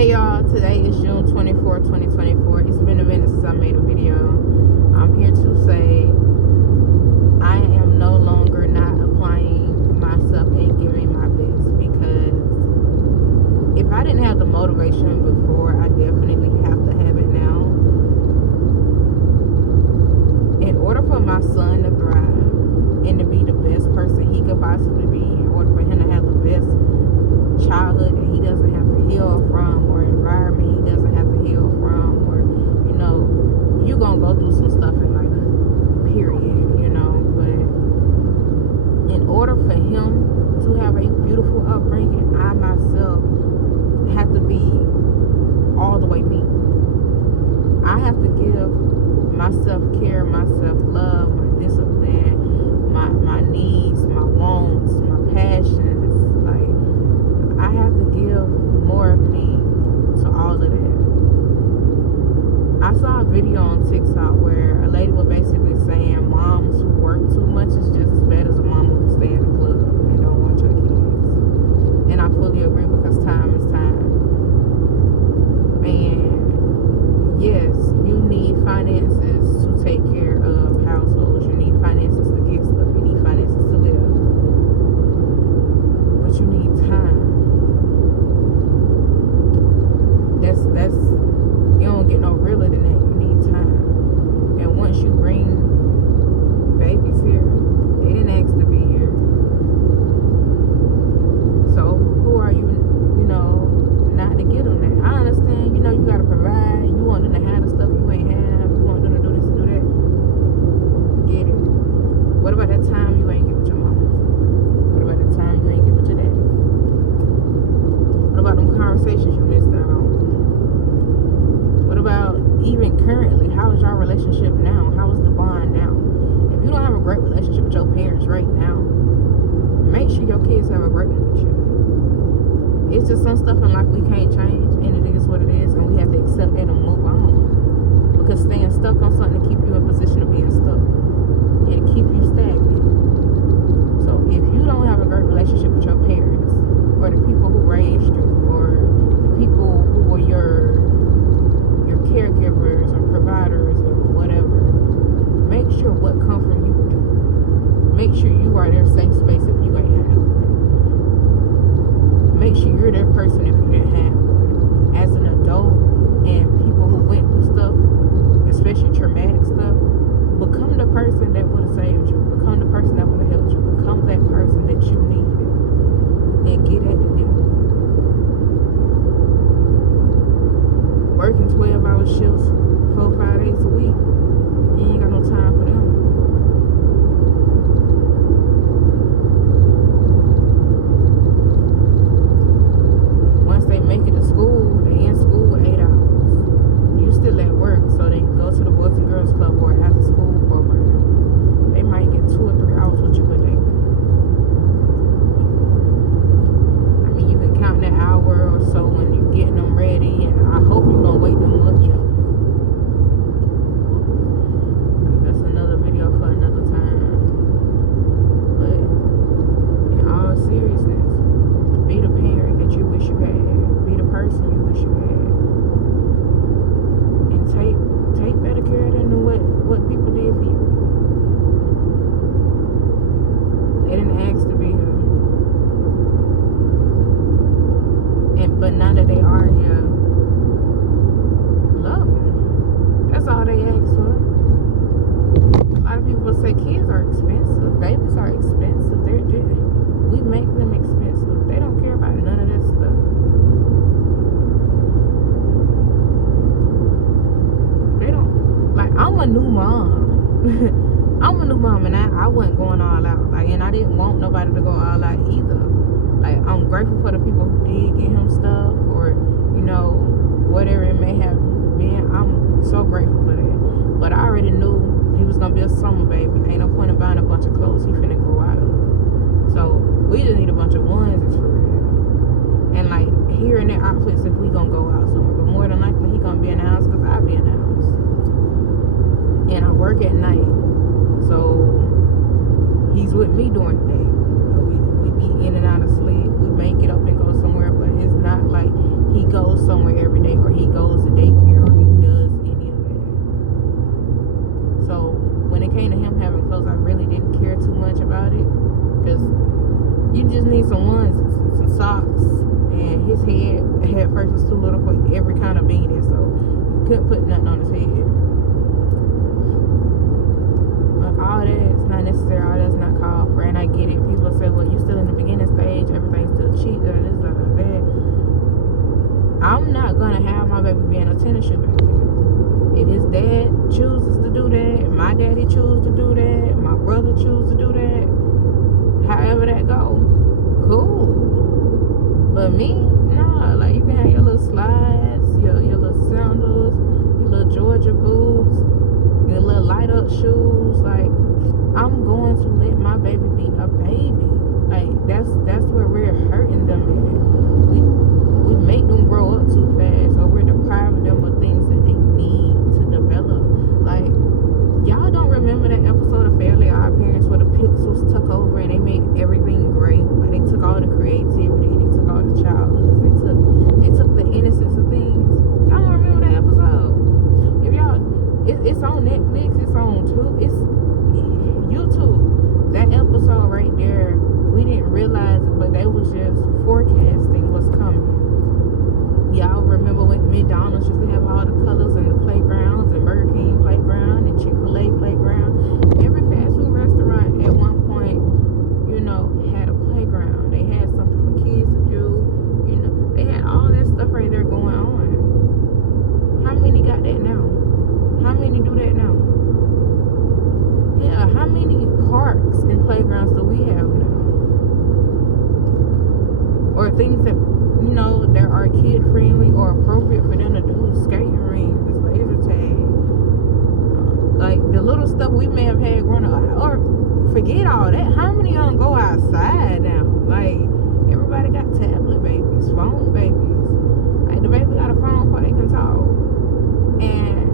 Hey y'all, today is June 24, 2024. It's been a minute since I made a video. I'm here to say I am no longer not applying myself and giving my best, because if I didn't have the motivation before, I definitely have to have it now. In order for my son to thrive and to be the best person he could possibly be, in order for him to have the best childhood that he doesn't have to heal from, or environment he doesn't have to heal from, or you gonna go through some stuff in life, period, but in order for him to have a beautiful upbringing, I myself have to be all the way me. I have to give my self-care, my self-love, my discipline, my needs, my wants, my passions. I have to give more of me to all of that. I saw a video on TikTok where a lady was basically saying moms who work too much is just as bad as a mom who stay in the club and don't watch her kids. And I fully agree, because time is time. And yes, you need finances to take care of households. You need finances to get stuff. You need finances to live. But you need time. That's you don't get no realer than that. You need time. And once you bring babies here, they didn't ask to be here. So who are you, not to get them that? I understand, you gotta provide. You want them to have the stuff you ain't have. You want them to do this and do that. Get it. What about that time you ain't get with your mama? What about that time you ain't get with your daddy? What about them conversations you missed out on? What about even currently? How is your relationship now? How is the bond now? If you don't have a great relationship with your parents right now, make sure your kids have a great one with you. It's just some stuff in life we can't change, and it is what it is, and we have to accept that and move on. Because staying stuck on something to keep you in a position of being stuck, it'll keep you stagnant. So if you don't have a great relationship with your parents, or the people who raised you, or the people who were your caregivers or providers or whatever, make sure what come from you do. Make sure you are their safe space if you ain't have one. Make sure you're their person if you didn't have one. As an adult, and people who went through stuff, especially traumatic stuff, become the person that would have saved you. Become the person that would have helped you. Become that person that you needed, and get at the deal. Working 12-hour shifts 4-5 days a week, you ain't got no time for them. Once they make it to school, they in school 8 hours. You still at work, so they go to the Boys and Girls Club or after school program. They might get 2 or 3 hours with you a day. I mean, you can count that hour or so when you're getting them ready, and I hope you don't wake them up. That's another video for another time. But in all seriousness, be the parent that you wish you had. Be the person you wish you had. And take better care of them than what people did for you. They didn't ask to be here. But now that they are here, love them. That's all they ask for. A lot of people say kids are expensive. Babies are expensive. We make them expensive. They don't care about none of that stuff. They don't. I'm a new mom. I'm a new mom, and I wasn't going all out. And I didn't want nobody to go all out either. I'm grateful for the people who did get him stuff, or whatever it may have been. I'm so grateful for that. But I already knew he was gonna be a summer baby. Ain't no point in buying a bunch of clothes he finna grow out of. So we just need a bunch of onesies for real. And here and there outfits if we gonna go out somewhere. But more than likely he gonna be in the house, because I be in the house. And I work at night, so he's with me during the day. We be in and out of sleep. We may get up and go somewhere, but it's not like he goes somewhere every day, or he goes to daycare, or he does any of that. So when it came to him having clothes, I really didn't care too much about it, because you just need some onesies, some socks, and his head first was too little for every kind of beanie, so you couldn't put nothing on his head. But all that's not necessary, all that's not called for, and I get it. People say, well, you're still in the beginning stage, everything's still cheap, that. I'm not gonna have my baby be in a tennis shoe baby. If his dad chooses to do that, my daddy chooses to do that, my brother chooses to do that, however that go, cool. But me, nah, like you can have your little slides, your little sandals, your little Georgia boots, your little light up shoes. Like, I'm going to let my baby be a baby. Like, that's where we're hurting them at. We make them grow up too fast, or we're depriving them of things that they need to develop. Like, y'all don't remember that episode of Fairly Odd Parents where the pixels took over and they made everything great? Like, they took all the creativity, they took all the childhood, they took the innocence of things. Y'all don't remember that episode? If y'all, it's on Netflix, it's on it's YouTube. That episode right there, we didn't realize it, but they was just forecasting what's coming. Y'all remember when McDonald's used to have all the colors and the playgrounds, and Burger King playground and Chick-fil-A playground? Every fast food restaurant at one point, had a playground. They had something for kids to do. They had all that stuff right there going on. How many got that now? How many do that now? Yeah, how many parks and playgrounds do we have now? Or things that that are kid friendly or appropriate for them to do, skating rings, laser tag, like the little stuff we may have had growing up. Or forget all that. How many of them go outside now? Like, everybody got tablet babies, phone babies. Like, the baby got a phone before they can talk. And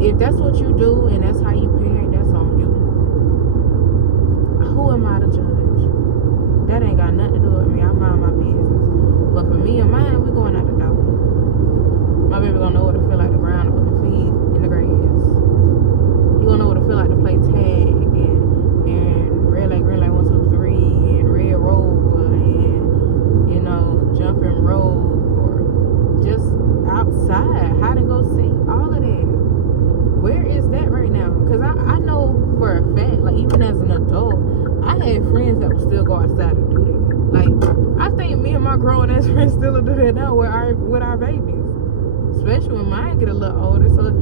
if that's what you do and that's how you parent, that's on you. Who am I to judge? That ain't got nothing to do with me. I mind my business. But for me and mine, we going out the door. My baby gonna know what it feel like to ground and put my feet in the grass. He gonna know what it feel like to play tag and red light, green light, 1, 2, 3, and red rover, and jumping rope, or just outside, hide and go seek, all of that. Where is that right now? Because I know for a fact, like, even as an adult, I had friends that would still go outside and do that. Like, I think me and my grown ass friends still do that now with our babies, especially when mine get a little older. So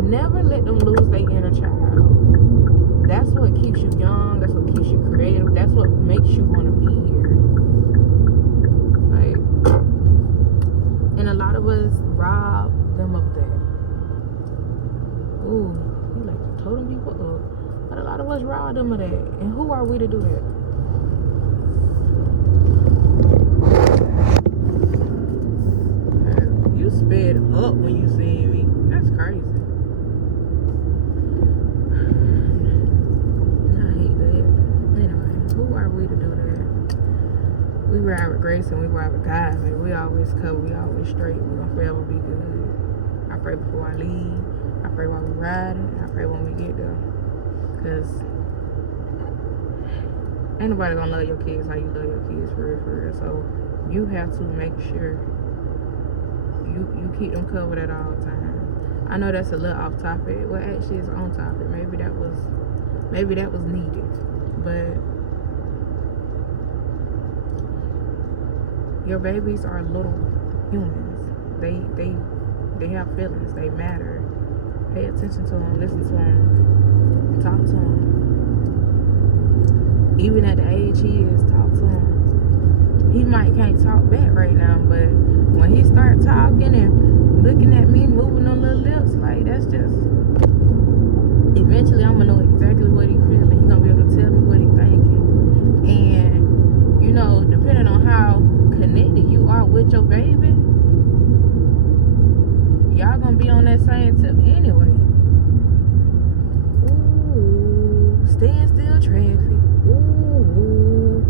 never let them lose their inner child. That's what keeps you young. That's what keeps you creative. That's what makes you want to be here. Like, and a lot of us rob them of that. Ooh, you like totem people up. But a lot of us rob them of that. And who are we to do that? You sped up when you see me. That's crazy. I hate that. Anyway, who are we to do that? We ride with grace and we ride with God. Man. We always cover. We always straight. We gonna forever be good. I pray before I leave. I pray while we riding. I pray when we get there. Because ain't nobody gonna love your kids how you love your kids, for real. So you have to make sure you keep them covered at all times. I know that's a little off topic. Well, actually, it's on topic. Maybe that was needed. But your babies are little humans. They have feelings. They matter. Pay attention to them. Listen to them. Talk to him. Even at the age he is, talk to him. He might can't talk back right now, but when he start talking and looking at me, moving them little lips, like, that's just, eventually I'm gonna know exactly what he feeling. He's gonna be able to tell me what he thinking. And depending on how connected you are with your baby, y'all gonna be on that same tip anyway. Stand still traffic. Ooh.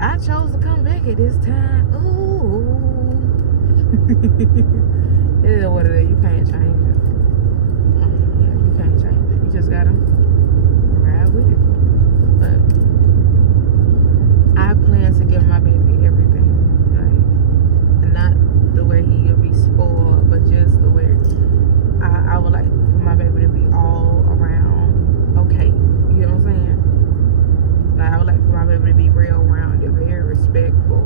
I chose to come back at this time. Ooh. It is what it is. You can't change it. Yeah, you can't change it. You just gotta ride with it. But I plan to give my baby everything. Like, not the way he'll be spoiled, but just the way I would like for my baby to be all around okay. You know what I'm saying? Like, I would like for my baby to be real rounded, very respectful.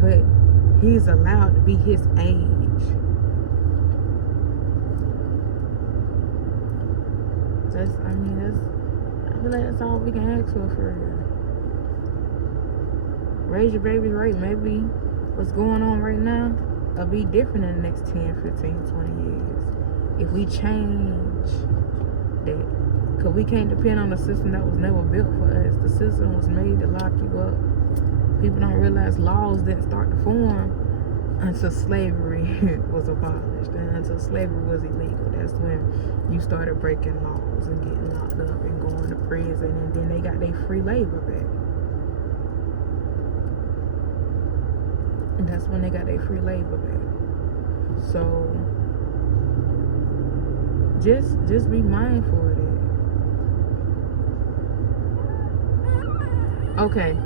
But he's allowed to be his age. I feel like that's all we can ask for real. Raise your babies right. Maybe what's going on right now will be different in the next 10, 15, 20 years. If we change that. Because we can't depend on a system that was never built for us. The system was made to lock you up. People don't realize laws didn't start to form until slavery was abolished and until slavery was illegal. That's when you started breaking laws and getting locked up and going to prison, and then they got their free labor back. And that's when they got their free labor back. So just be mindful of that. Okay.